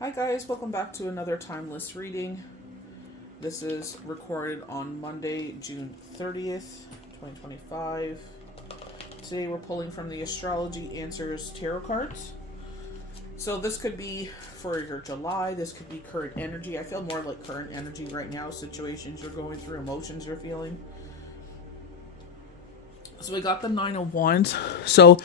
Hi guys, welcome back to another timeless reading. This is recorded on Monday, June 30th, 2025. Today we're pulling from the Astrology Answers Tarot cards. So this could be for your July, this could be current energy. I feel more like current energy right now, situations you're going through, emotions you're feeling. So we got the Nine of Wands. So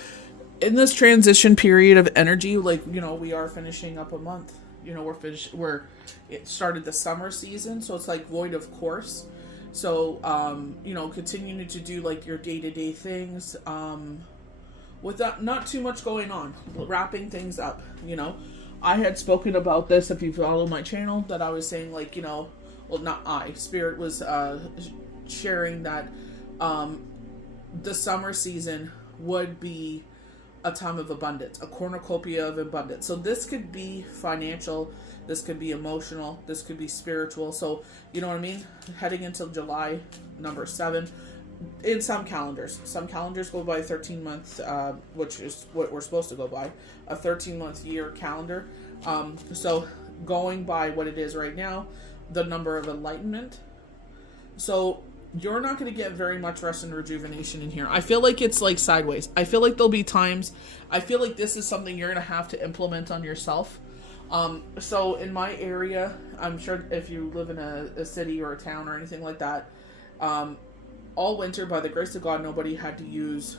in this transition period of energy, we are finishing up a month. It started the summer season, so it's like void of course. So, continuing to do like your day-to-day things, with not too much going on, wrapping things up, I had spoken about this, if you follow my channel, that I was saying Spirit was, sharing that, the summer season would be a time of abundance, a cornucopia of abundance. So this could be financial, this could be emotional, this could be spiritual. So, you know what I mean? Heading into July, number 7, in some calendars go by 13 month, which is what we're supposed to go by, a 13-month year calendar. So going by what it is right now, the number of enlightenment. So you're not going to get very much rest and rejuvenation in here. I feel like it's like sideways. I feel like there'll be times, I feel like this is something you're going to have to implement on yourself. So in my area, I'm sure if you live in a city or a town or anything like that, all winter, by the grace of God, nobody had to use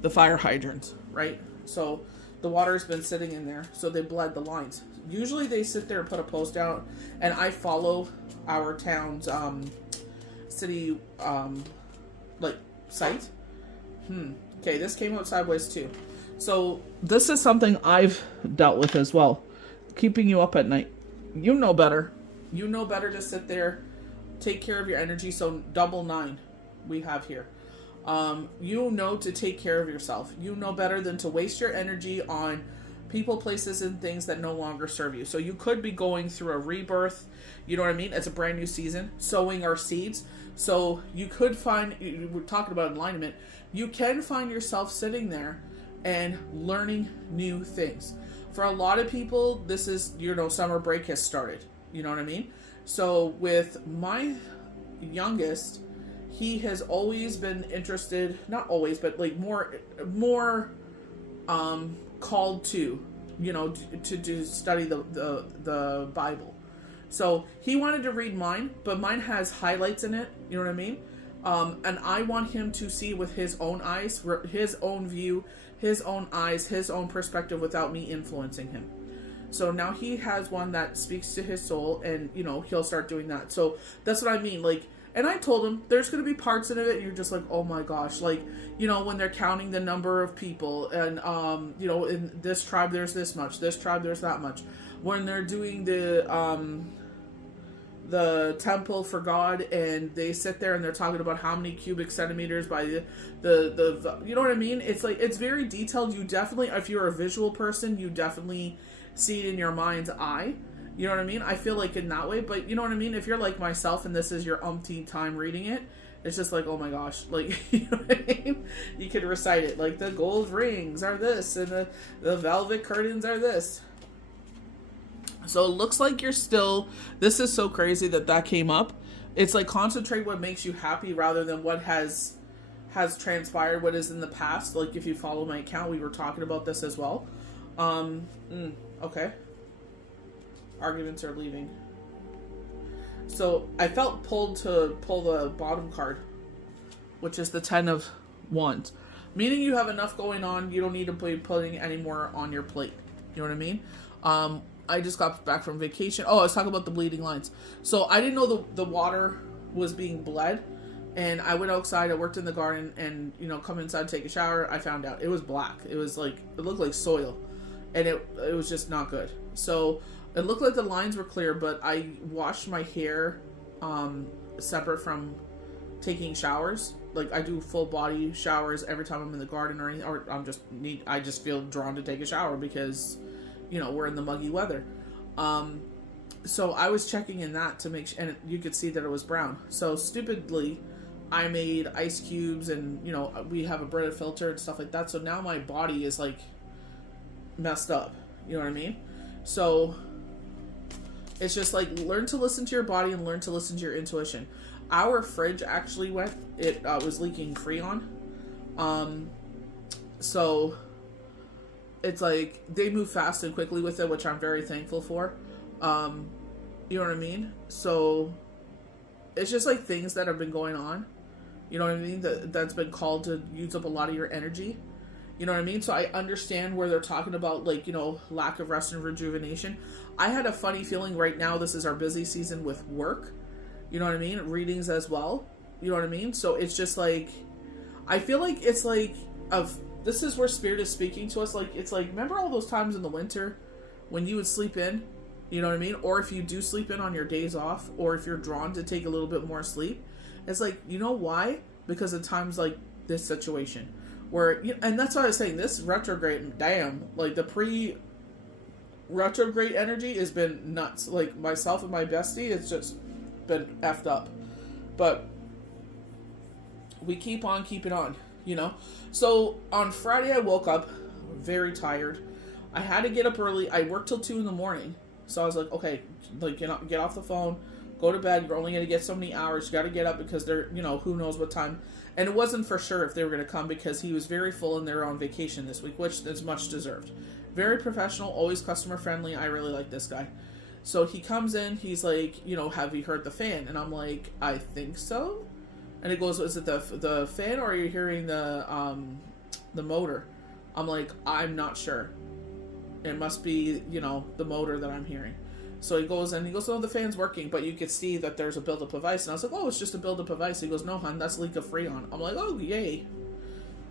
the fire hydrants, right? So the water's been sitting in there, so they bled the lines. Usually they sit there and put a post out, and I follow our town's, city site. Okay, this came out sideways too. So this is something I've dealt with as well, keeping you up at night. You know better to sit there, take care of your energy. So double 9 we have here. To take care of yourself. You know better than to waste your energy on people, places, and things that no longer serve you. So you could be going through a rebirth. You know what I mean? It's a brand new season, sowing our seeds. So you could we're talking about enlightenment, you can find yourself sitting there and learning new things. For a lot of people, this is, summer break has started. You know what I mean? So with my youngest, he has always been interested, not always, but like more called to, to study the Bible. So he wanted to read mine, but mine has highlights in it. You know what I mean? And I want him to see with his own eyes, his own view, his own eyes, his own perspective without me influencing him. So now he has one that speaks to his soul, and, he'll start doing that. So that's what I mean. And I told him there's going to be parts in it and you're just like, oh my gosh, when they're counting the number of people and, in this tribe there's this much, this tribe there's that much. When they're doing the temple for God and they sit there and they're talking about how many cubic centimeters by the you know what I mean? It's it's very detailed. You definitely, if you're a visual person, you definitely see it in your mind's eye. You know what I mean? I feel like in that way, but you know what I mean? If you're like myself and this is your umpteenth time reading it, it's just like, oh my gosh, you know what I mean? You could recite it, like the gold rings are this, and the velvet curtains are this. So it looks like this is so crazy that came up. It's like, concentrate what makes you happy rather than what has transpired, what is in the past. Like, if you follow my account, we were talking about this as well. Okay. Arguments are leaving. So I felt pulled to pull the bottom card, which is the 10 of Wands. Meaning you have enough going on, you don't need to be putting any more on your plate. You know what I mean? I just got back from vacation. Oh, I was talking about the bleeding lines. So I didn't know the water was being bled. And I went outside, I worked in the garden, and, come inside, take a shower. I found out it was black. It was it looked like soil. And it was just not good. So it looked like the lines were clear, but I washed my hair separate from taking showers. Like, I do full body showers every time I'm in the garden or anything, or I just feel drawn to take a shower because, we're in the muggy weather. So I was checking in that to make sure, and you could see that it was brown. So stupidly, I made ice cubes and, we have a Brita filter and stuff like that. So now my body is messed up. You know what I mean? So It's just like, learn to listen to your body and learn to listen to your intuition. Our fridge actually went, it was leaking Freon. So it's like, they move fast and quickly with it, which I'm very thankful for. You know what I mean? So it's just like things that have been going on. You know what I mean? That's been called to use up a lot of your energy. You know what I mean? So I understand where they're talking about, like, you know, lack of rest and rejuvenation. I had a funny feeling right now, this is our busy season with work. You know what I mean? Readings as well. You know what I mean? So it's just like, I feel like it's like, this is where Spirit is speaking to us. Like, it's like, remember all those times in the winter when you would sleep in? You know what I mean? Or if you do sleep in on your days off, or if you're drawn to take a little bit more sleep. It's like, you know why? Because of times like this situation. Where, and that's why I was saying, this retrograde, damn, like the pre-retrograde energy has been nuts. Like, myself and my bestie, it's just been effed up. But we keep on keeping on, you know? So on Friday, I woke up very tired. I had to get up early. I worked till 2 a.m. So I was like, okay, like, get off the phone, go to bed. You're only going to get so many hours. You got to get up because they're, you know, who knows what time. And it wasn't for sure if they were going to come because he was very full and they were on vacation this week, which is much deserved. Very professional, always customer friendly. I really like this guy. So he comes in, he's like, you know, have you heard the fan? And I'm like, I think so. And he goes, is it the fan, or are you hearing the motor? I'm like, I'm not sure. It must be, you know, the motor that I'm hearing. So he goes, oh, the fan's working, but you could see that there's a buildup of ice. And I was like, oh, it's just a buildup of ice. He goes, no, hon, that's leak of Freon. I'm like, oh, yay.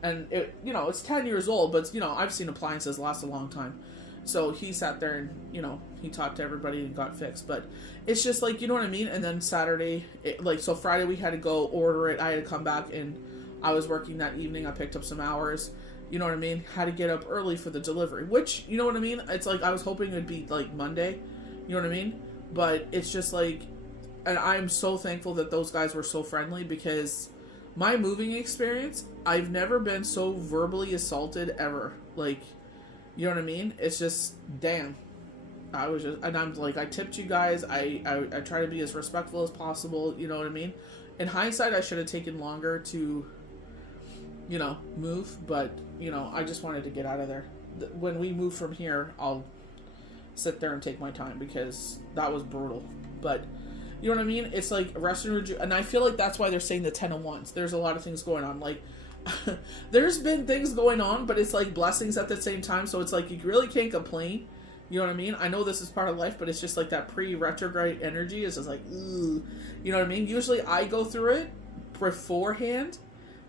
And, it, you know, it's 10 years old, but, you know, I've seen appliances last a long time. So he sat there and, you know, he talked to everybody and got fixed. But it's just like, you know what I mean? And then Saturday, so Friday we had to go order it. I had to come back, and I was working that evening. I picked up some hours. You know what I mean? Had to get up early for the delivery, which, you know what I mean? It's like, I was hoping it'd be like Monday. You know what I mean? But it's just like, and I'm so thankful that those guys were so friendly, because my moving experience, I've never been so verbally assaulted ever. Like, you know what I mean? It's just, damn. And I'm like, I tipped you guys. I try to be as respectful as possible. You know what I mean? In hindsight, I should have taken longer to, you know, move. But, you know, I just wanted to get out of there. When we move from here, I'll sit there and take my time, because that was brutal. But you know what I mean? It's like rest and I feel like that's why they're saying the 10 of Wands. There's a lot of things going on. Like, there's been things going on, but it's like blessings at the same time. So it's like, you really can't complain. You know what I mean? I know this is part of life, but it's just like that pre-retrograde energy is just like, ooh. You know what I mean? Usually I go through it beforehand,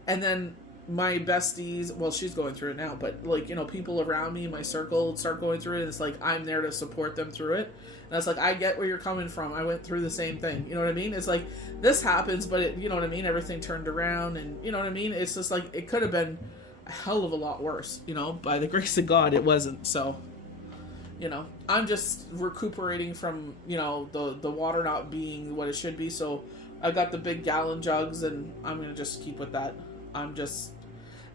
and then my besties, well, she's going through it now, but like, you know, people around me, my circle, start going through it, and it's like, I'm there to support them through it. And it's like, I get where you're coming from. I went through the same thing. You know what I mean? It's like, this happens, but it, you know what I mean? Everything turned around, and you know what I mean? It's just like, it could have been a hell of a lot worse, you know? By the grace of God, it wasn't. So, you know, I'm just recuperating from, you know, the water not being what it should be. So I got the big gallon jugs, and I'm going to just keep with that.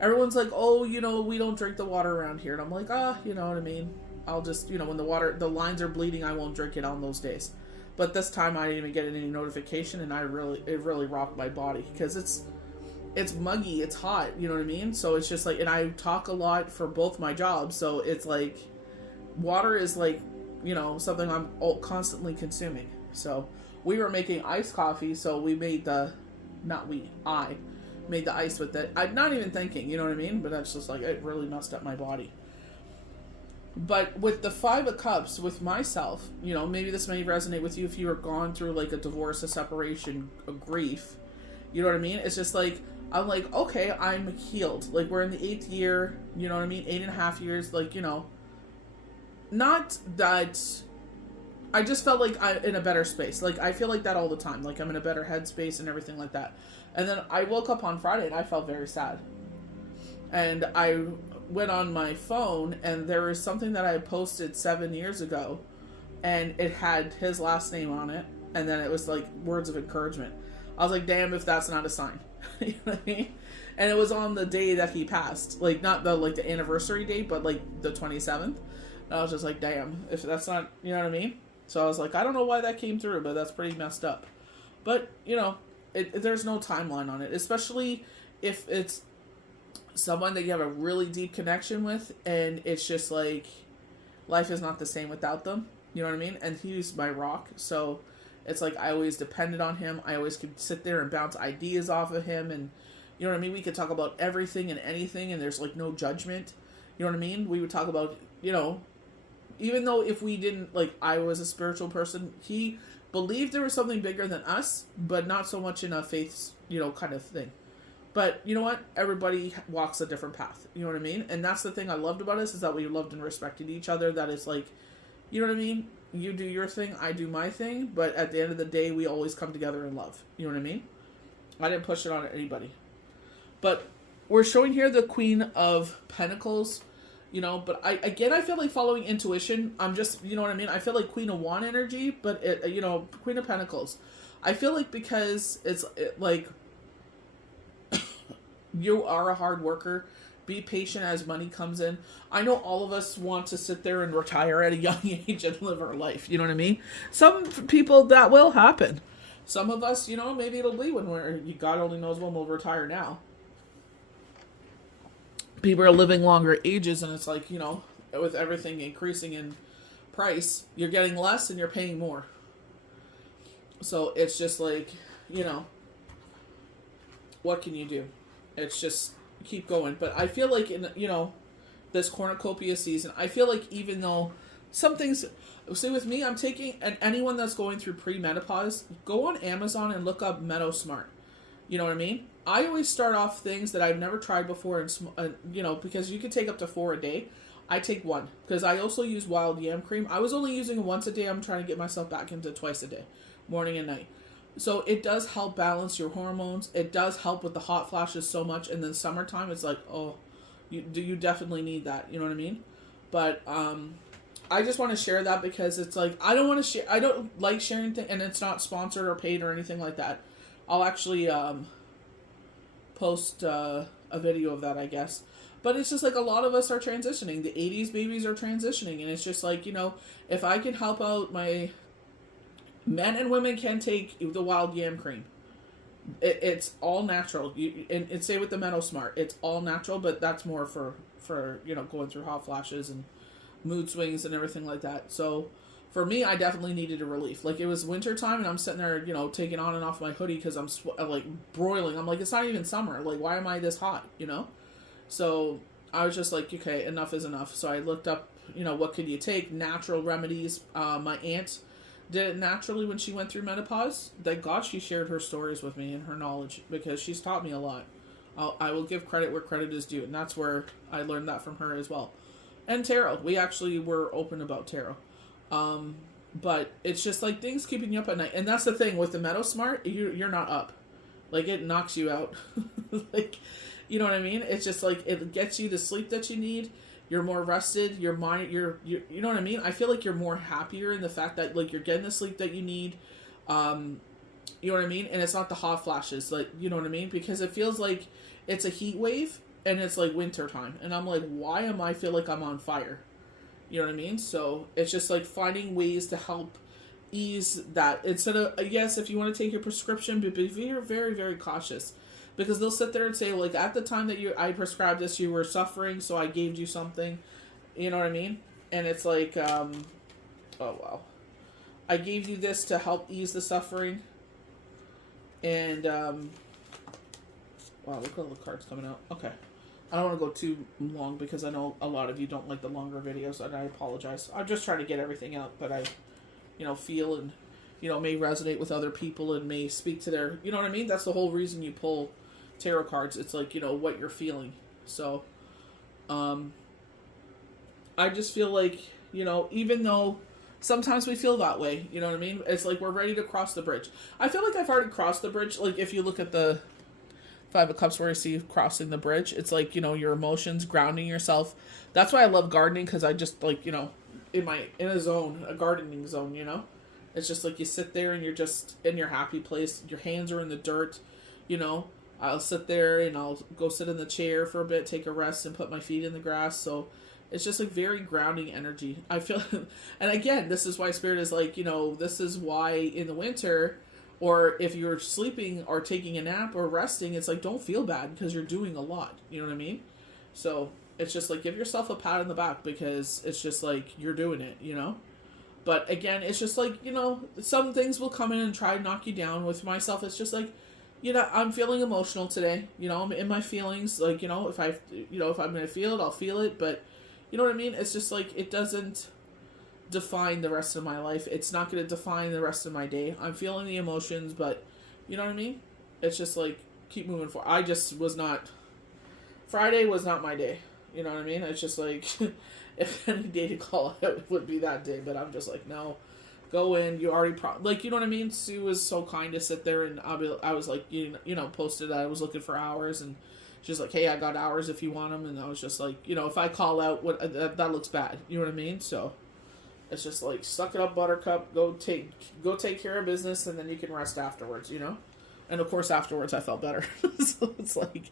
Everyone's like, oh, you know, we don't drink the water around here. And I'm like, you know what I mean? I'll just, you know, when the lines are bleeding, I won't drink it on those days. But this time I didn't even get any notification, and it really rocked my body, because it's muggy, it's hot, you know what I mean? So it's just like, and I talk a lot for both my jobs, so it's like, water is like, you know, something I'm constantly consuming. So we were making iced coffee, so we made I made the ice with it. I'm not even thinking, you know what I mean? But that's just like, it really messed up my body. But with the 5 of Cups, with myself, you know, maybe this may resonate with you if you were gone through like a divorce, a separation, a grief. You know what I mean? It's just like, I'm like, okay, I'm healed. Like, we're in the 8th year, you know what I mean? 8.5 years, like, you know, not that I just felt like I'm in a better space. Like, I feel like that all the time. Like, I'm in a better headspace and everything like that. And then I woke up on Friday and I felt very sad. And I went on my phone, and there was something that I posted 7 years ago, and it had his last name on it, and then it was like words of encouragement. I was like, damn, if that's not a sign. You know what I mean? And it was on the day that he passed. Like, not the anniversary date, but like the 27th. And I was just like, damn, if that's not, you know what I mean? So I was like, I don't know why that came through, but that's pretty messed up. But, there's no timeline on it, especially if it's someone that you have a really deep connection with, and it's just like life is not the same without them. You know what I mean? And he's my rock, so it's like I always depended on him. I always could sit there and bounce ideas off of him, and you know what I mean? We could talk about everything and anything, and there's like no judgment. You know what I mean? We would talk about, even though if we didn't, like, I was a spiritual person, he believed there was something bigger than us, but not so much in a faith, kind of thing. But you know what? Everybody walks a different path. You know what I mean? And that's the thing I loved about us, is that we loved and respected each other. That is like, you know what I mean? You do your thing, I do my thing. But at the end of the day, we always come together in love. You know what I mean? I didn't push it on anybody. But we're showing here the Queen of Pentacles. But I feel like following intuition. I'm just, you know what I mean? I feel like Queen of Wand energy, but, Queen of Pentacles. I feel like because like, you are a hard worker. Be patient as money comes in. I know all of us want to sit there and retire at a young age and live our life. You know what I mean? Some people, that will happen. Some of us, maybe it'll be when God only knows when we'll retire now. People are living longer ages, and it's like, with everything increasing in price, you're getting less and you're paying more. So it's just like, what can you do? It's just keep going. But I feel like in, this cornucopia season, I feel like even though some things, say with me, I'm taking, and anyone that's going through pre-menopause, go on Amazon and look up Meadow Smart. You know what I mean? I always start off things that I've never tried before, and because you can take up to 4 a day. I take 1, because I also use wild yam cream. I was only using it once a day. I'm trying to get myself back into twice a day, morning and night. So it does help balance your hormones. It does help with the hot flashes so much. And then summertime, it's like, oh, you definitely need that. You know what I mean? But I just want to share that, because it's like, I don't want to share. I don't like sharing things, and it's not sponsored or paid or anything like that. I'll actually post a video of that, I guess. But it's just like a lot of us are transitioning. The 80s babies are transitioning. And it's just like, if I can help out my... Men and women can take the wild yam cream. It's all natural. And say with the Meadow Smart, it's all natural, but that's more for going through hot flashes and mood swings and everything like that. So for me, I definitely needed a relief. Like, it was winter time, and I'm sitting there, taking on and off my hoodie because I'm like broiling. I'm like, it's not even summer. Like, why am I this hot? So I was just like, okay, enough is enough. So I looked up, what could you take? Natural remedies. My aunt did it naturally when she went through menopause. Thank God she shared her stories with me and her knowledge, because she's taught me a lot. I will give credit where credit is due, and that's where I learned that from her as well. And tarot. We actually were open about tarot. But it's just like things keeping you up at night. And that's the thing with the Meadow Smart, you're not up. Like, it knocks you out. Like, you know what I mean? It's just like, it gets you the sleep that you need. You're more rested. Your mind, you know what I mean? I feel like you're more happier in the fact that, like, you're getting the sleep that you need. You know what I mean? And it's not the hot flashes, like, you know what I mean? Because it feels like it's a heat wave, and it's like winter time. And I'm like, why am I feel like I'm on fire? You know what I mean? So it's just like finding ways to help ease that. Instead of, yes, if you want to take your prescription, but be very, very, very cautious. Because they'll sit there and say, like, at the time that I prescribed this, you were suffering, so I gave you something. You know what I mean? And it's like, oh, wow. I gave you this to help ease the suffering. And, wow, look at all the cards coming out. Okay. I don't want to go too long, because I know a lot of you don't like the longer videos, and I apologize. I'm just trying to get everything out, but I, feel and, may resonate with other people and may speak to their, you know what I mean? That's the whole reason you pull tarot cards. It's like, what you're feeling. So, I just feel like, even though sometimes we feel that way, you know what I mean? It's like we're ready to cross the bridge. I feel like I've already crossed the bridge. Like, if you look at the 5 of Cups where I see you crossing the bridge, it's like, your emotions, grounding yourself. That's why I love gardening, because I just, like, in a zone, a gardening zone, It's just like you sit there and you're just in your happy place. Your hands are in the dirt, I'll sit there and I'll go sit in the chair for a bit, take a rest, and put my feet in the grass. So It's just like very grounding energy. I feel, and again, this is why Spirit is like, this is why in the winter, or if you're sleeping or taking a nap or resting, it's like, don't feel bad because you're doing a lot. You know what I mean? So it's just like, give yourself a pat on the back because it's just like, you're doing it, But again, it's just like, some things will come in and try to knock you down. With myself, it's just like, I'm feeling emotional today. I'm in my feelings. Like, if I'm going to feel it, I'll feel it. But, you know what I mean? It's just like, it doesn't define the rest of my life. It's not going to define the rest of my day. I'm feeling the emotions, but, you know what I mean? It's just like, keep moving forward. Friday was not my day. You know what I mean? It's just like, if any day to call out, it would be that day. But I'm just like, no, go in. You already, you know what I mean? Sue was so kind to sit there, and I was like, posted that I was looking for hours, and she's like, hey, I got hours if you want them. And I was just like, if I call out, that looks bad. You know what I mean? So it's just like, suck it up, Buttercup. Go take care of business, and then you can rest afterwards. And of course, afterwards, I felt better. So it's like,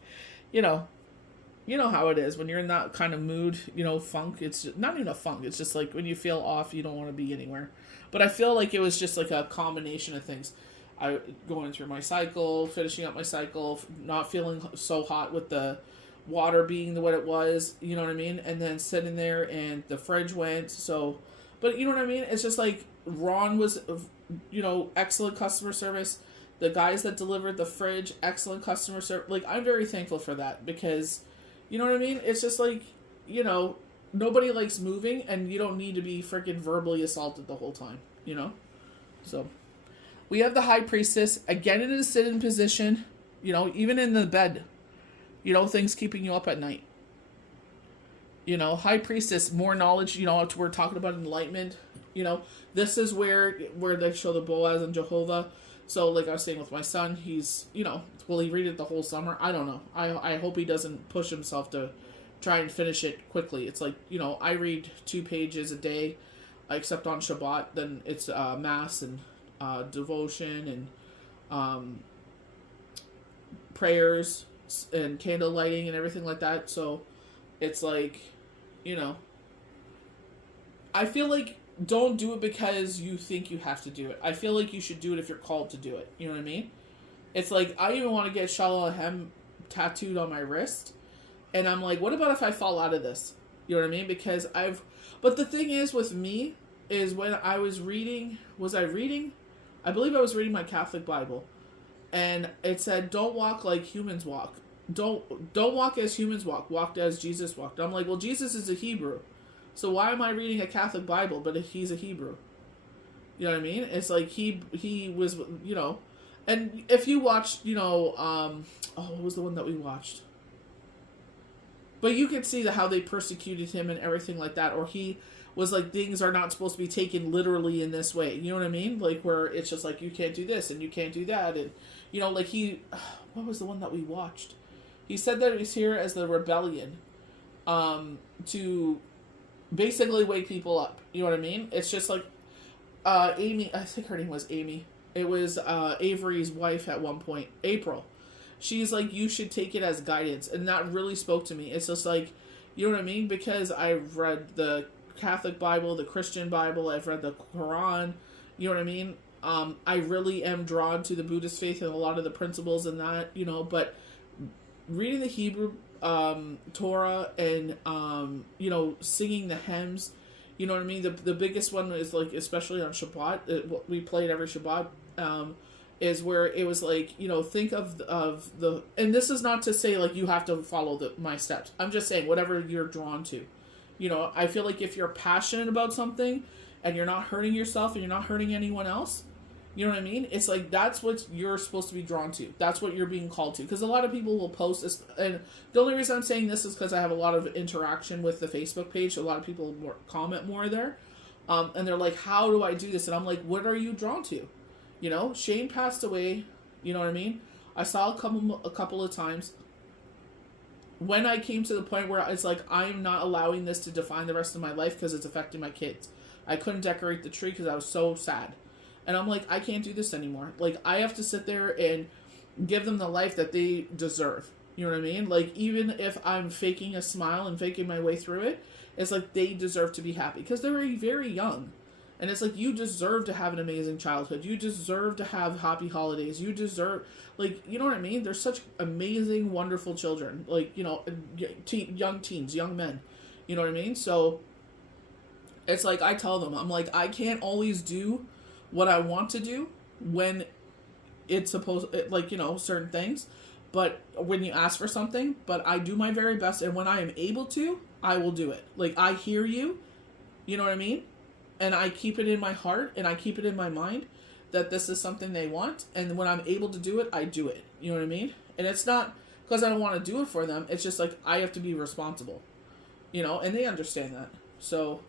you know how it is when you're in that kind of mood, funk. It's not even a funk. It's just like when you feel off, you don't want to be anywhere. But I feel like it was just like a combination of things. I going through my cycle, finishing up my cycle, not feeling so hot with the water being what it was, you know what I mean? And then sitting there and the fridge went. So, but you know what I mean? It's just like Ron was, excellent customer service. The guys that delivered the fridge, excellent customer service. Like, I'm very thankful for that because, you know what I mean? It's just like, nobody likes moving, and you don't need to be freaking verbally assaulted the whole time, So, we have the High Priestess, again in a sit-in position, even in the bed, things keeping you up at night. High Priestess, more knowledge, we're talking about enlightenment, this is where they show the Boaz and Jehovah. So, like I was saying with my son, he's, will he read it the whole summer? I don't know. I hope he doesn't push himself to try and finish it quickly. It's like, I read 2 pages a day, except on Shabbat. Then it's Mass and devotion and prayers and candle lighting and everything like that. So, it's like, I feel like, don't do it because you think you have to do it. I feel like you should do it if you're called to do it. You know what I mean? It's like, I even want to get Shalom tattooed on my wrist. And I'm like, what about if I fall out of this? You know what I mean? Because but the thing is with me, is when I was reading, I believe I was reading my Catholic Bible. And it said, don't walk like humans walk. Don't walk as humans walk. Walk as Jesus walked. I'm like, well, Jesus is a Hebrew. So why am I reading a Catholic Bible, but he's a Hebrew? You know what I mean? It's like he was, and if you watched, what was the one that we watched? But you could see how they persecuted him and everything like that, or he was like, things are not supposed to be taken literally in this way. You know what I mean? Like, where it's just like, you can't do this and you can't do that. And, what was the one that we watched? He said that he was here as the rebellion, to basically wake people up. You know what I mean? It's just like, Amy, I think her name was Amy. It was Avery's wife at one point, April. She's like, you should take it as guidance. And that really spoke to me. It's just like, you know what I mean? Because I've read the Catholic Bible, the Christian Bible, I've read the Quran, you know what I mean? I really am drawn to the Buddhist faith and a lot of the principles in that, but reading the Hebrew Torah and, singing the hymns, you know what I mean? The biggest one is like, especially on Shabbat, what we played every Shabbat, is where it was like, think of the, and this is not to say like you have to follow my steps. I'm just saying whatever you're drawn to. I feel like if you're passionate about something and you're not hurting yourself and you're not hurting anyone else, you know what I mean? It's like, that's what you're supposed to be drawn to. That's what you're being called to. Because a lot of people will post this. And the only reason I'm saying this is because I have a lot of interaction with the Facebook page. A lot of people comment more there. And they're like, how do I do this? And I'm like, what are you drawn to? Shane passed away. You know what I mean? I saw a couple of times. When I came to the point where it's like, I'm not allowing this to define the rest of my life because it's affecting my kids. I couldn't decorate the tree because I was so sad. And I'm like, I can't do this anymore. Like, I have to sit there and give them the life that they deserve. You know what I mean? Like, even if I'm faking a smile and faking my way through it, It's like they deserve to be happy because they're very, very young. And it's like, you deserve to have an amazing childhood. You deserve to have happy holidays. You deserve, like, you know what I mean? They're such amazing, wonderful children. Like, you know, young teens, young men. You know what I mean? So it's like, I tell them, I'm like, I can't always do what I want to do when it's supposed, like, you know, certain things. But when you ask for something, but I do my very best. And when I am able to, I will do it. Like, I hear you. You know what I mean? And I keep it in my heart and I keep it in my mind that this is something they want. And when I'm able to do it, I do it. You know what I mean? And it's not because I don't want to do it for them. It's just like, I have to be responsible, you know, and they understand that. So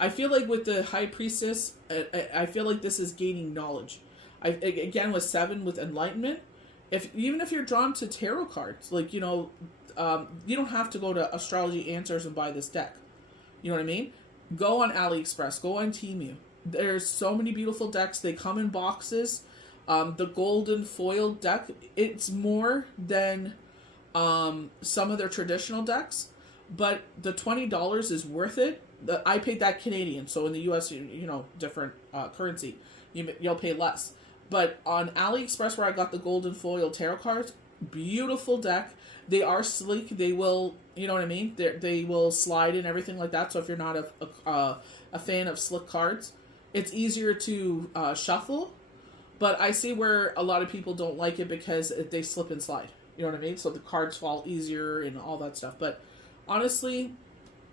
I feel like with the High Priestess, I feel like this is gaining knowledge. Again, with 7, with Enlightenment, even if you're drawn to tarot cards, like, you know, you don't have to go to Astrology Answers and buy this deck. You know what I mean? Go on AliExpress. Go on Temu. There's so many beautiful decks. They come in boxes. The golden foil deck, it's more than some of their traditional decks, but the $20 is worth it. I paid that Canadian, so in the US, you know, different currency. You'll pay less. But on AliExpress, where I got the golden foil tarot cards, beautiful deck. They are sleek. They will, you know what I mean? They will slide and everything like that. So if you're not a fan of slick cards, it's easier to shuffle. But I see where a lot of people don't like it because they slip and slide. You know what I mean? So the cards fall easier and all that stuff. But honestly,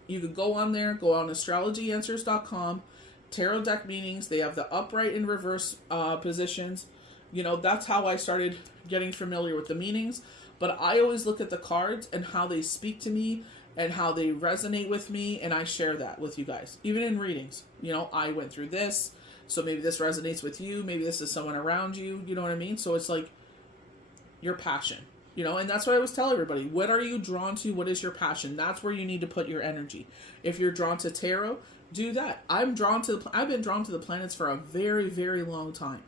you could go on there, go on astrologyanswers.com, tarot deck meanings. They have the upright and reverse positions. You know, that's how I started getting familiar with the meanings. But I always look at the cards and how they speak to me and how they resonate with me, and I share that with you guys. Even in readings, you know, I went through this, so maybe this resonates with you, maybe this is someone around you, you know what I mean? So it's like your passion, you know, and that's what I always tell everybody. What are you drawn to? What is your passion? That's where you need to put your energy. If you're drawn to tarot, do that. I've been drawn to the planets for a very, very long time.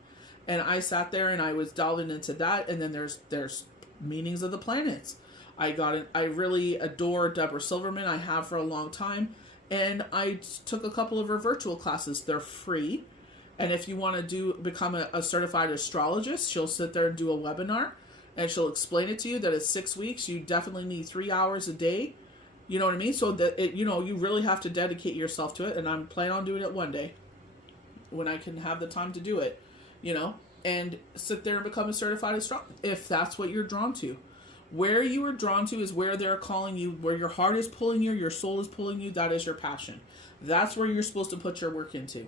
And I sat there and I was delving into that, and then there's meanings of the planets. I really adore Deborah Silverman. I have for a long time, and I took a couple of her virtual classes. They're free, and if you want to become a certified astrologist, she'll sit there and do a webinar, and she'll explain it to you that it's 6 weeks. You definitely need 3 hours a day. You know what I mean? So that you know, you really have to dedicate yourself to it, and I'm planning on doing it one day when I can have the time to do it. You know, and sit there and become a certified astrologer if that's what you're drawn to. Where you are drawn to is where they're calling you, where your heart is pulling you, your soul is pulling you. That is your passion. That's where you're supposed to put your work into.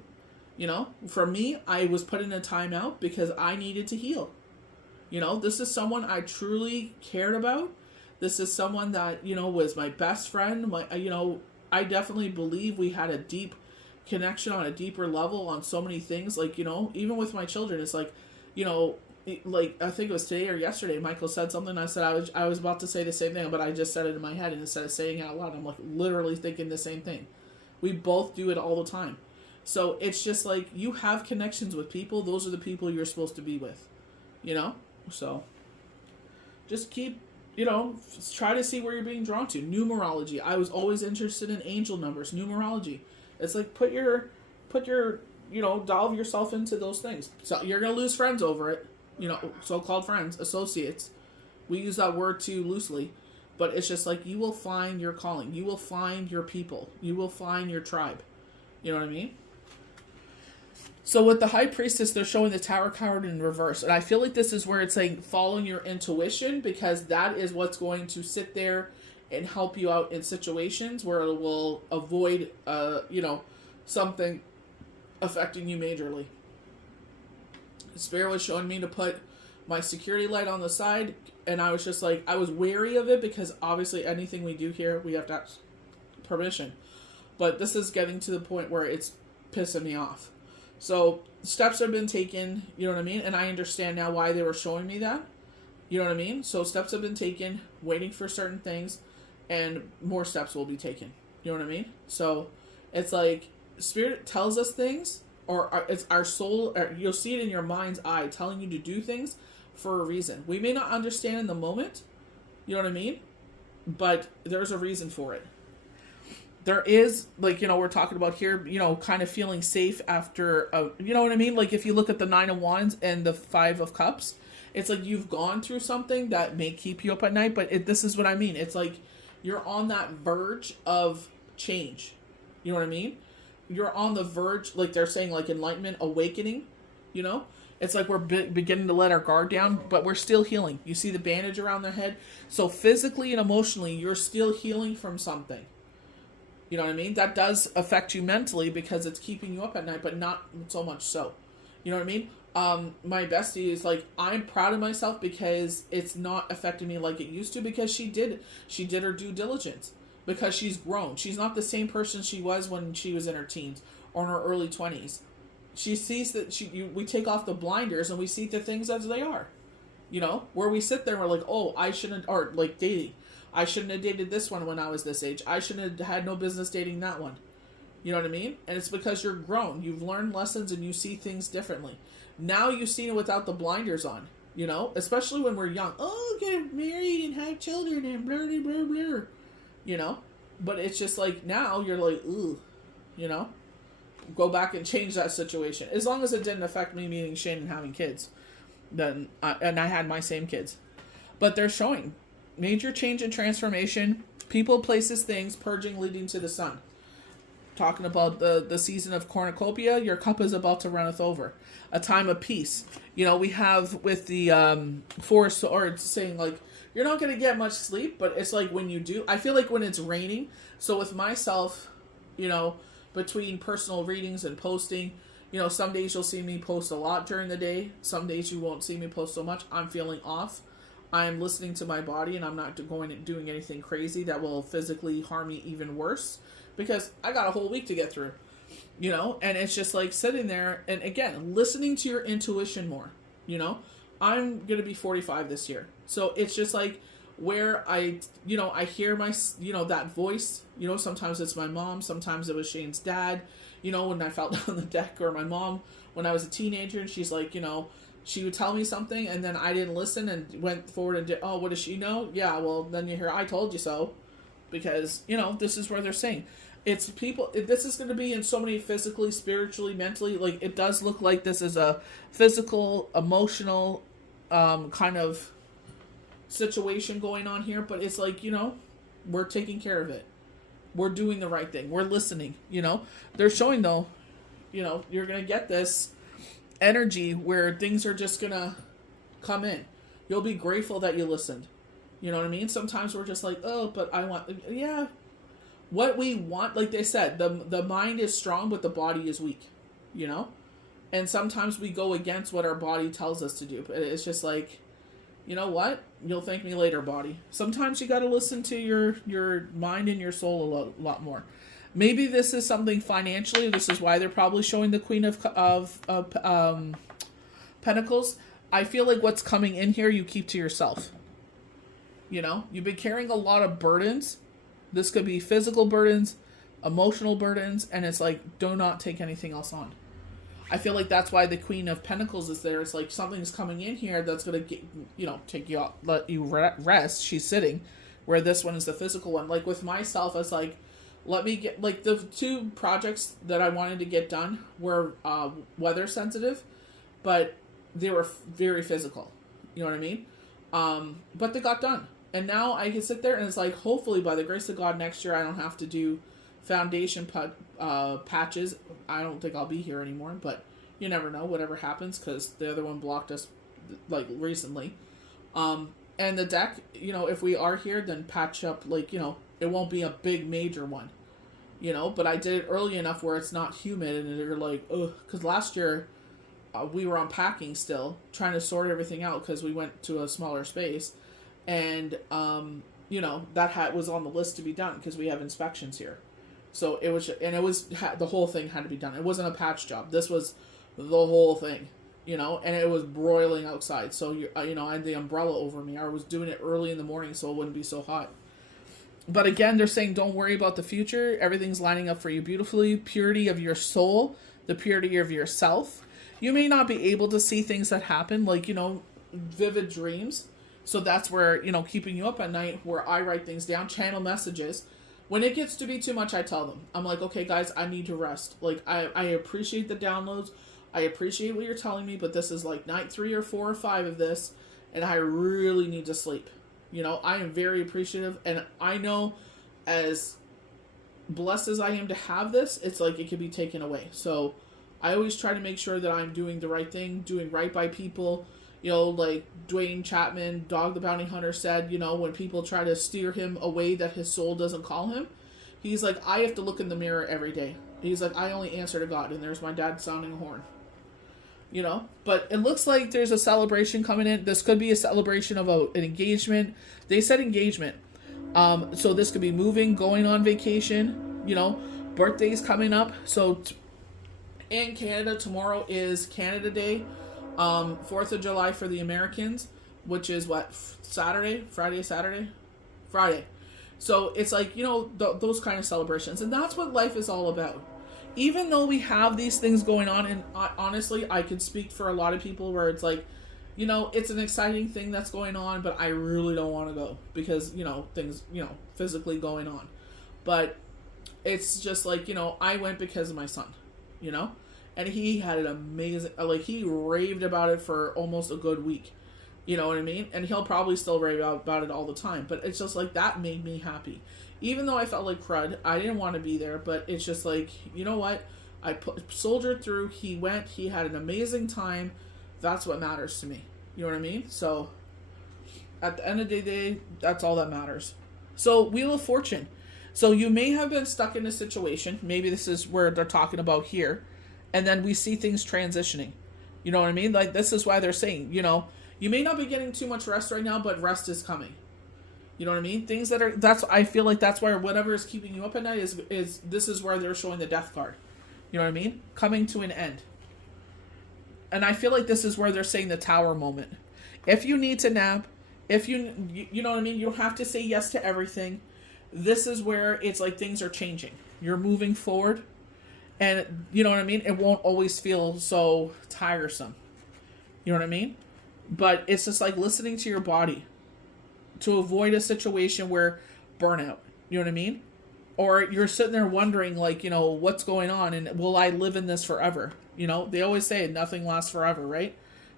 You know, for me, I was put in a timeout because I needed to heal. You know, this is someone I truly cared about. This is someone that, you know, was my best friend. You know, I definitely believe we had a deep connection on a deeper level on so many things. Like, you know, even with my children, it's like, you know, like I think it was today or yesterday, Michael said something. I said I was about to say the same thing, but I just said it in my head, and instead of saying it out loud, I'm like literally thinking the same thing. We both do it all the time. So it's just like, you have connections with people. Those are the people you're supposed to be with, you know? So just keep, you know, try to see where you're being drawn to. Numerology. I was always interested in angel numbers. Numerology. It's like put your, you know, delve yourself into those things. So you're going to lose friends over it, you know, so-called friends, associates. We use that word too loosely, but it's just like, you will find your calling. You will find your people. You will find your tribe. You know what I mean? So with the High Priestess, they're showing the Tower card in reverse. And I feel like this is where it's saying following your intuition, because that is what's going to sit there and help you out in situations where it will avoid, you know, something affecting you majorly. Spirit was showing me to put my security light on the side, and I was just like, I was wary of it because obviously anything we do here, we have to ask permission. But this is getting to the point where it's pissing me off. So steps have been taken, you know what I mean? And I understand now why they were showing me that. You know what I mean? So steps have been taken, waiting for certain things, and more steps will be taken. You know what I mean? So it's like Spirit tells us things, or it's our soul, or you'll see it in your mind's eye telling you to do things for a reason. We may not understand in the moment, you know what I mean? But there's a reason for it. there is, like, we're talking about here, kind of feeling safe after, you know what I mean? Like, if you look at the Nine of Wands and the Five of Cups, it's like you've gone through something that may keep you up at night, but this is what I mean. It's like you're on that verge of change. You know what I mean? You're on the verge, like they're saying, like enlightenment, awakening, It's like we're beginning to let our guard down, but we're still healing. You see the bandage around their head? So physically and emotionally, you're still healing from something. You know what I mean? That does affect you mentally because it's keeping you up at night, but not so much so. You know what I mean? My bestie is like, I'm proud of myself because it's not affecting me like it used to, because she did her due diligence, because she's grown. She's not the same person she was when she was in her teens or in her early 20s. She sees that we take off the blinders and we see the things as they are. Where we sit there and we're like, oh, I shouldn't, or like dating. I shouldn't have dated this one when I was this age. I shouldn't have had no business dating that one. You know what I mean? And it's because you're grown. You've learned lessons and you see things differently. Now you've seen it without the blinders on, especially when we're young. Oh, get married and have children and blah, blah, blah, blah. But it's just like now you're like, ooh, go back and change that situation. As long as it didn't affect me meeting Shane and having kids. And I had my same kids. But they're showing major change and transformation, people, places, things, purging, leading to the sun. Talking about the season of cornucopia, your cup is about to runneth over. A time of peace. We have with the Four Swords saying, like, you're not going to get much sleep, but it's like when you do, I feel like when it's raining, so with myself, between personal readings and posting, some days you'll see me post a lot during the day, some days you won't see me post so much. I'm feeling off. I'm listening to my body, and I'm not going and doing anything crazy that will physically harm me even worse, because I got a whole week to get through, and it's just like sitting there and again, listening to your intuition more, I'm going to be 45 this year. So it's just like where I hear my, that voice, sometimes it's my mom, sometimes it was Shane's dad, when I fell down the deck, or my mom when I was a teenager, and she's like, she would tell me something and then I didn't listen and went forward and did, oh, what does she know? Yeah, well, then you hear, I told you so. Because, this is where they're saying. It's people, this is going to be in so many physically, spiritually, mentally. Like, it does look like this is a physical, emotional kind of situation going on here. But it's like, we're taking care of it. We're doing the right thing. We're listening, They're showing, though, you're going to get this energy where things are just gonna come in. You'll be grateful that you listened. You know what I mean? Sometimes we're just like, oh, but I want, yeah. What we want, like they said, the mind is strong, but the body is weak. And sometimes we go against what our body tells us to do. But it's just like, you know what? You'll thank me later, body. Sometimes you got to listen to your mind and your soul a lot more. Maybe this is something financially. This is why they're probably showing the Queen of Pentacles. I feel like what's coming in here, you keep to yourself. You've been carrying a lot of burdens. This could be physical burdens, emotional burdens, and it's like, do not take anything else on. I feel like that's why the Queen of Pentacles is there. It's like something's coming in here that's going to, take you out, let you rest. She's sitting, where this one is the physical one. Like with myself, it's like, let me get, like, the two projects that I wanted to get done were weather sensitive, but they were very physical. You know what I mean? But they got done. And now I can sit there and it's like, hopefully by the grace of God next year, I don't have to do foundation patches. I don't think I'll be here anymore, but you never know, whatever happens, because the other one blocked us, like, recently. And the deck, if we are here, then patch up, like, it won't be a big major one, but I did it early enough where it's not humid and you're like, ugh, because last year we were unpacking still, trying to sort everything out because we went to a smaller space, and, that was on the list to be done because we have inspections here. So it was, the whole thing had to be done. It wasn't a patch job. This was the whole thing, and it was broiling outside. So, I had the umbrella over me. I was doing it early in the morning so it wouldn't be so hot. But again, they're saying don't worry about the future. Everything's lining up for you beautifully. Purity of your soul, the purity of yourself. You may not be able to see things that happen, like, vivid dreams. So that's where, keeping you up at night, where I write things down, channel messages. when it gets to be too much, I tell them. I'm like, okay, guys, I need to rest. Like, I appreciate the downloads. I appreciate what you're telling me, but this is like night 3 or 4 or 5 of this, and I really need to sleep. I am very appreciative, and I know as blessed as I am to have this, it's like it can be taken away. So I always try to make sure that I'm doing the right thing, doing right by people. Like Dwayne Chapman, Dog the Bounty Hunter said, when people try to steer him away that his soul doesn't call him, he's like, I have to look in the mirror every day. He's like, I only answer to God, and there's my dad sounding a horn. But it looks like there's a celebration coming in. This could be a celebration of an engagement. They said engagement. So this could be moving, going on vacation, birthdays coming up. So in Canada, tomorrow is Canada Day, 4th of July for the Americans, which is what, Friday. So it's like, those kind of celebrations. And that's what life is all about. Even though we have these things going on, and honestly, I could speak for a lot of people where it's like, it's an exciting thing that's going on, but I really don't want to go because, things, physically going on. But it's just like, I went because of my son, and he had an amazing, like, he raved about it for almost a good week. You know what I mean? And he'll probably still rave about it all the time, but it's just like, that made me happy. Even though I felt like crud, I didn't want to be there, but it's just like, you know what? I soldiered through. He went. He had an amazing time. That's what matters to me. You know what I mean? So, at the end of the day, that's all that matters. So, Wheel of Fortune. So, you may have been stuck in a situation. Maybe this is where they're talking about here. And then we see things transitioning. You know what I mean? Like, this is why they're saying, you may not be getting too much rest right now, but rest is coming. You know what I mean? Things that are, I feel like that's where whatever is keeping you up at night is this is where they're showing the death card. You know what I mean? Coming to an end. And I feel like this is where they're saying the tower moment. If you need to nap, if you know what I mean? You don't have to say yes to everything. This is where it's like things are changing. You're moving forward. And you know what I mean? It won't always feel so tiresome. You know what I mean? But it's just like listening to your body. To avoid a situation where burnout, you know what I mean? Or you're sitting there wondering, like, what's going on and will I live in this forever? They always say nothing lasts forever, right?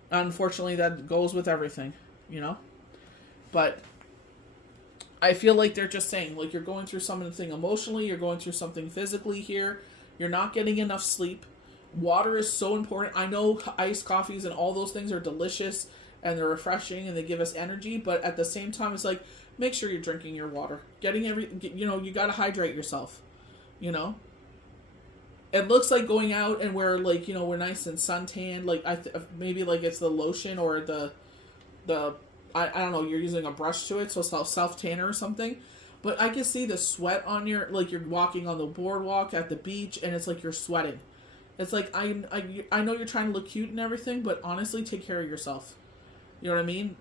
Unfortunately, that goes with everything, But I feel like they're just saying, like, you're going through something emotionally, you're going through something physically here, you're not getting enough sleep. Water is so important. I know iced coffees and all those things are delicious and they're refreshing and they give us energy, but at the same time, it's like, make sure you're drinking your water. You got to hydrate yourself, It looks like going out and we're like, we're nice and suntan, like, maybe like it's the lotion or the I don't know, you're using a brush to it, so self-tanner or something. But I can see the sweat on you're walking on the boardwalk at the beach and it's like you're sweating. It's like, I know you're trying to look cute and everything, but honestly, take care of yourself. You know what I mean?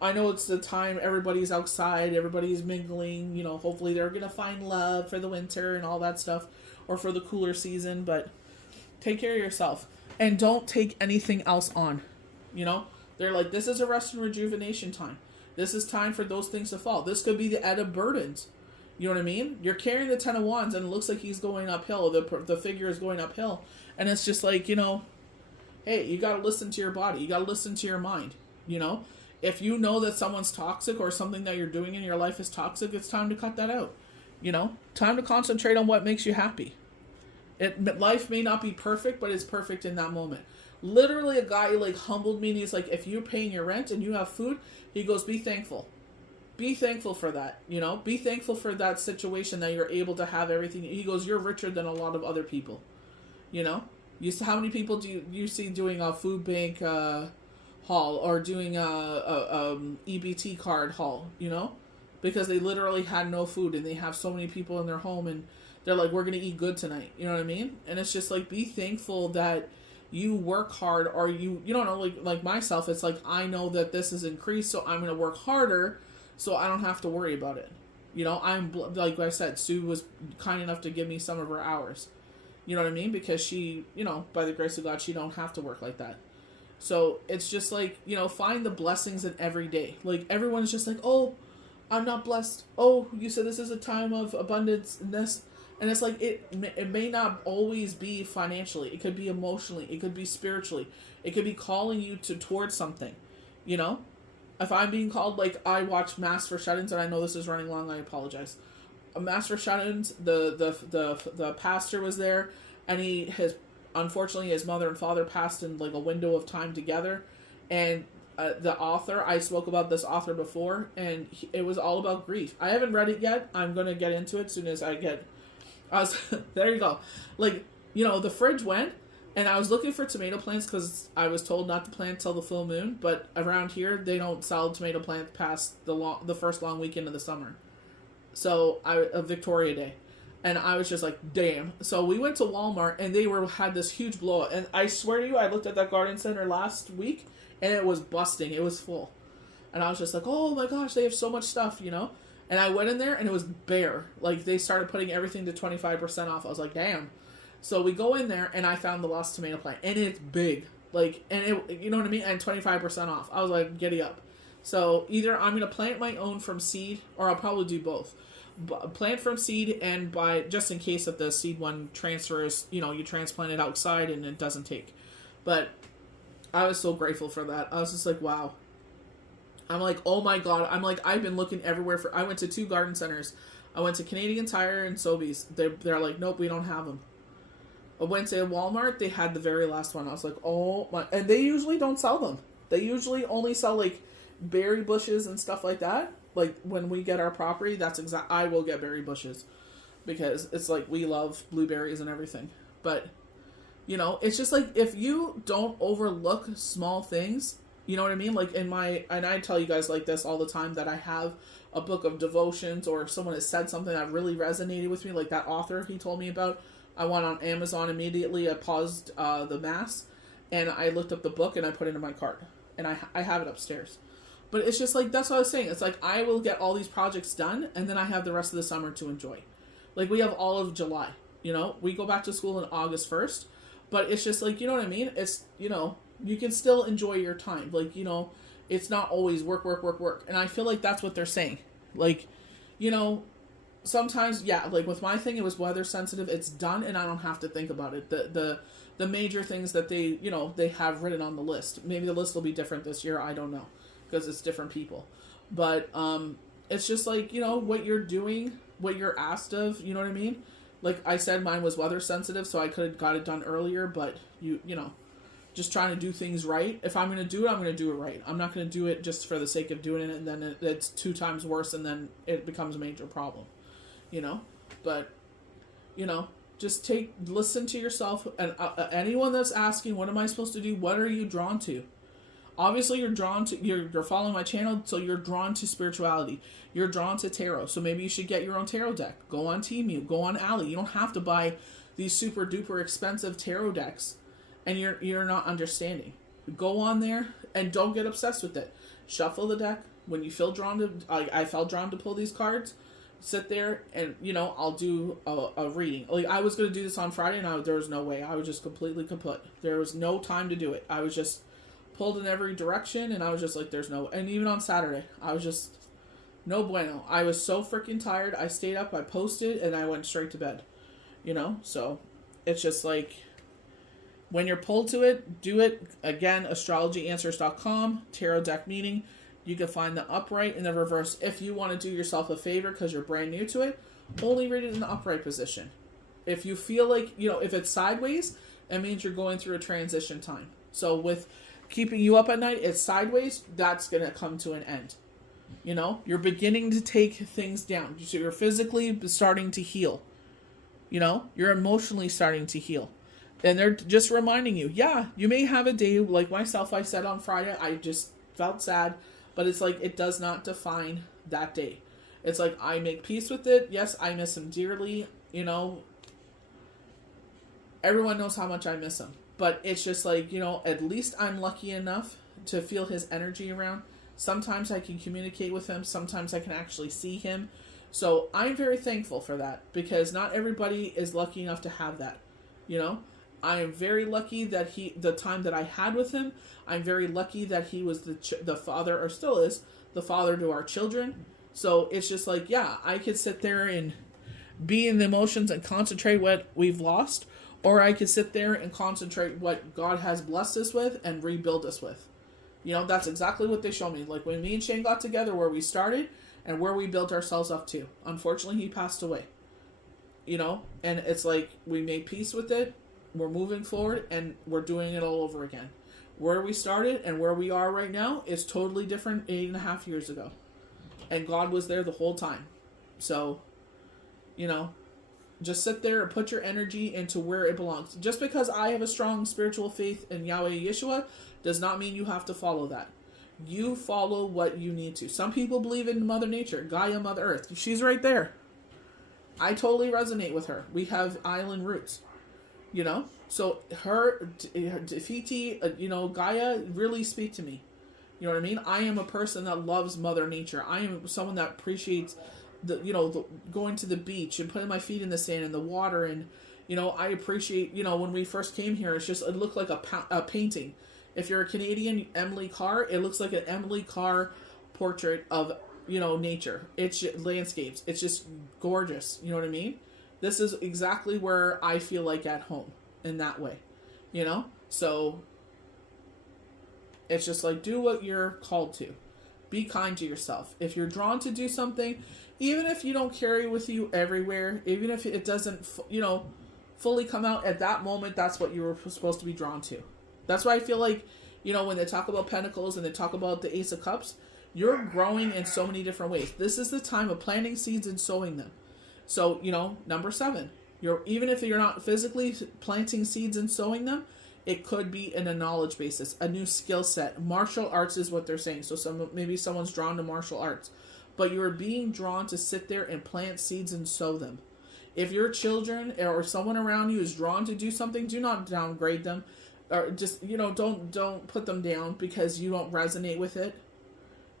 I know it's the time everybody's outside, everybody's mingling, hopefully they're going to find love for the winter and all that stuff, or for the cooler season, but take care of yourself. And don't take anything else on, They're like, this is a rest and rejuvenation time. This is time for those things to fall. This could be the Ed of Burdens. You know what I mean? You're carrying the 10 of Wands and it looks like he's going uphill. The figure is going uphill. And it's just like, hey, you got to listen to your body. You got to listen to your mind, If you know that someone's toxic or something that you're doing in your life is toxic, it's time to cut that out, Time to concentrate on what makes you happy. Life may not be perfect, but it's perfect in that moment. Literally, a guy, humbled me, and he's like, if you're paying your rent and you have food, he goes, be thankful. Be thankful for that, Be thankful for that situation that you're able to have everything. He goes, you're richer than a lot of other people, How many people do you see doing a food bank haul or doing a EBT card haul, Because they literally had no food and they have so many people in their home and they're like, we're going to eat good tonight. You know what I mean? And it's just like, be thankful that you work hard or you don't know, like myself, it's like, I know that this is increased, so I'm going to work harder so I don't have to worry about it. I'm, like I said, Sue was kind enough to give me some of her hours. You know what I mean? Because she, by the grace of God, she don't have to work like that. So it's just like, find the blessings in every day. Like, everyone's just like, oh, I'm not blessed. Oh, you said this is a time of abundance and this. And it's like, it may not always be financially. It could be emotionally. It could be spiritually. It could be calling you towards something, you know? If I'm being called, like, I watch Mass for Shut-ins, and I know this is running long, I apologize. A Mass for Shut-ins, the pastor was there, and unfortunately, his mother and father passed in, like, a window of time together, and the author, I spoke about this author before, and it was all about grief. I haven't read it yet. I'm going to get into it as soon as there you go. Like, you know, the fridge went, and I was looking for tomato plants because I was told not to plant till the full moon, but around here, they don't sell tomato plants past the first long weekend of the summer. So, Victoria Day. And I was just like, damn. So we went to Walmart, and they had this huge blowout. And I swear to you, I looked at that garden center last week, and it was busting. It was full. And I was just like, oh my gosh, they have so much stuff, you know? And I went in there, and it was bare. Like, they started putting everything to 25% off. I was like, damn. So we go in there, and I found the lost tomato plant. And it's big. Like, and it, you know what I mean? And 25% off. I was like, giddy up. So either I'm going to plant my own from seed, or I'll probably do both. Plant from seed, and buy, just in case if the seed one transfers, you know, you transplant it outside and it doesn't take. But I was so grateful for that. I was just like, wow. I'm like, oh my god. I'm like, I've been looking everywhere I went to 2 garden centers. I went to Canadian Tire and Sobeys. They're like, nope, we don't have them. I went to Walmart. They had the very last one. I was like, oh my. And they usually don't sell them. They usually only sell, like, berry bushes and stuff like that. Like, when we get our property, I will get berry bushes. Because it's like, we love blueberries and everything. But, you know, it's just like, if you don't overlook small things, you know what I mean? Like, and I tell you guys like this all the time, that I have a book of devotions, or someone has said something that really resonated with me, like that author he told me about. I went on Amazon immediately. I paused the Mass, and I looked up the book, and I put it in my cart. And I have it upstairs. But it's just like, that's what I was saying. It's like, I will get all these projects done, and then I have the rest of the summer to enjoy. Like, we have all of July, you know? We go back to school on August 1st. But it's just like, you know what I mean? It's, you know, you can still enjoy your time. Like, you know, it's not always work. And I feel like that's what they're saying. Like, you know, sometimes, yeah, like with my thing, it was weather sensitive. It's done, and I don't have to think about it. The major things that they, you know, they have written on the list. Maybe the list will be different this year. I don't know, because it's different people. But it's just like, you know, what you're doing, what you're asked of, you know what I mean? Like I said, mine was weather sensitive, so I could have got it done earlier, but you know, just trying to do things right. If I'm going to do it, I'm going to do it right. I'm not going to do it just for the sake of doing it, and then it's 2 times worse, and then it becomes a major problem, you know? But, you know, just listen to yourself, and anyone that's asking, what am I supposed to do? What are you drawn to? Obviously, you're following my channel, so you're drawn to spirituality. You're drawn to tarot, so maybe you should get your own tarot deck. Go on Temu, go on Ally. You don't have to buy these super duper expensive tarot decks, and you're not understanding. Go on there and don't get obsessed with it. Shuffle the deck. When you feel drawn to, I felt drawn to pull these cards. Sit there and, you know, I'll do a reading. Like, I was going to do this on Friday, and there was no way. I was just completely kaput. There was no time to do it. I was just pulled in every direction, and I was just like, there's no... And even on Saturday, I was just... No bueno. I was so freaking tired. I stayed up, I posted, and I went straight to bed. You know? So, it's just like... When you're pulled to it, do it. Again, astrologyanswers.com, tarot deck meeting. You can find the upright and the reverse. If you want to do yourself a favor because you're brand new to it, only read it in the upright position. If you feel like, you know, if it's sideways, it means you're going through a transition time. So with keeping you up at night, it's sideways, that's going to come to an end. You know, you're beginning to take things down. So you're physically starting to heal. You know, you're emotionally starting to heal. And they're just reminding you, yeah, you may have a day like myself. I said on Friday, I just felt sad, but it's like, it does not define that day. It's like, I make peace with it. Yes, I miss him dearly. You know, everyone knows how much I miss him, but it's just like, you know, at least I'm lucky enough to feel his energy around. Sometimes I can communicate with him. Sometimes I can actually see him. So I'm very thankful for that, because not everybody is lucky enough to have that, you know. I am very lucky that the time that I had with him, I'm very lucky that he was the father, or still is, the father to our children. So it's just like, yeah, I could sit there and be in the emotions and concentrate what we've lost, or I could sit there and concentrate what God has blessed us with and rebuild us with. You know, that's exactly what they show me. Like when me and Shane got together, where we started and where we built ourselves up to. Unfortunately, he passed away. You know, and it's like we made peace with it. We're moving forward and we're doing it all over again. Where we started and where we are right now is totally different 8.5 years ago. And God was there the whole time. So, you know, just sit there and put your energy into where it belongs. Just because I have a strong spiritual faith in Yahweh Yeshua does not mean you have to follow that. You follow what you need to. Some people believe in Mother Nature, Gaia, Mother Earth. She's right there. I totally resonate with her. We have island roots, you know? So her Fiti, you know, Gaia really speak to me. You know what I mean? I am a person that loves Mother Nature. I am someone that appreciates going to the beach and putting my feet in the sand and the water. And, you know, I appreciate, you know, when we first came here, it looked like a painting. If you're a Canadian, Emily Carr, it looks like an Emily Carr portrait of, you know, nature. It's just landscapes. It's just gorgeous. You know what I mean? This is exactly where I feel like at home in that way, you know? So it's just like, do what you're called to. Be kind to yourself. If you're drawn to do something, even if you don't carry with you everywhere, even if it doesn't, you know, fully come out at that moment, that's what you were supposed to be drawn to. That's why I feel like, you know, when they talk about Pentacles and they talk about the Ace of Cups, you're growing in so many different ways. This is the time of planting seeds and sowing them. So, you know, number 7, even if you're not physically planting seeds and sowing them, it could be in a knowledge basis, a new skill set. Martial arts is what they're saying. So maybe someone's drawn to martial arts, but you're being drawn to sit there and plant seeds and sow them. If your children or someone around you is drawn to do something, do not downgrade them, or just, you know, don't put them down because you don't resonate with it.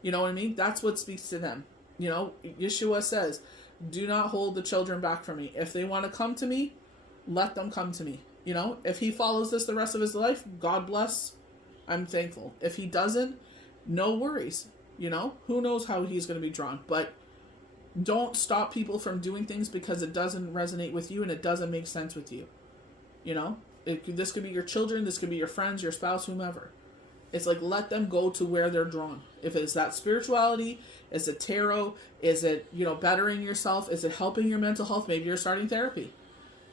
You know what I mean? That's what speaks to them. You know, Yeshua says, do not hold the children back from me. If they want to come to me, let them come to me. You know, if he follows this the rest of his life, God bless. I'm thankful. If he doesn't, no worries. You know, who knows how he's going to be drawn. But don't stop people from doing things because it doesn't resonate with you and it doesn't make sense with you. You know, this could be your children, this could be your friends, your spouse, whomever. It's like, let them go to where they're drawn. If it's that spirituality, is it tarot, is it, you know, bettering yourself, is it helping your mental health? Maybe you're starting therapy.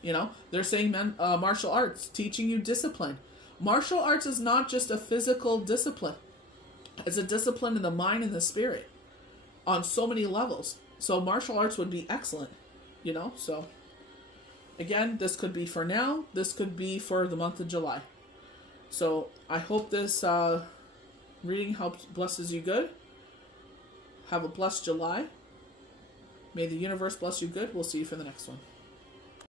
You know, they're saying martial arts, teaching you discipline. Martial arts is not just a physical discipline. It's a discipline in the mind and the spirit on so many levels. So martial arts would be excellent, you know. So again, this could be for now. This could be for the month of July. So I hope this reading blesses you good. Have a blessed July. May the universe bless you good. We'll see you for the next one.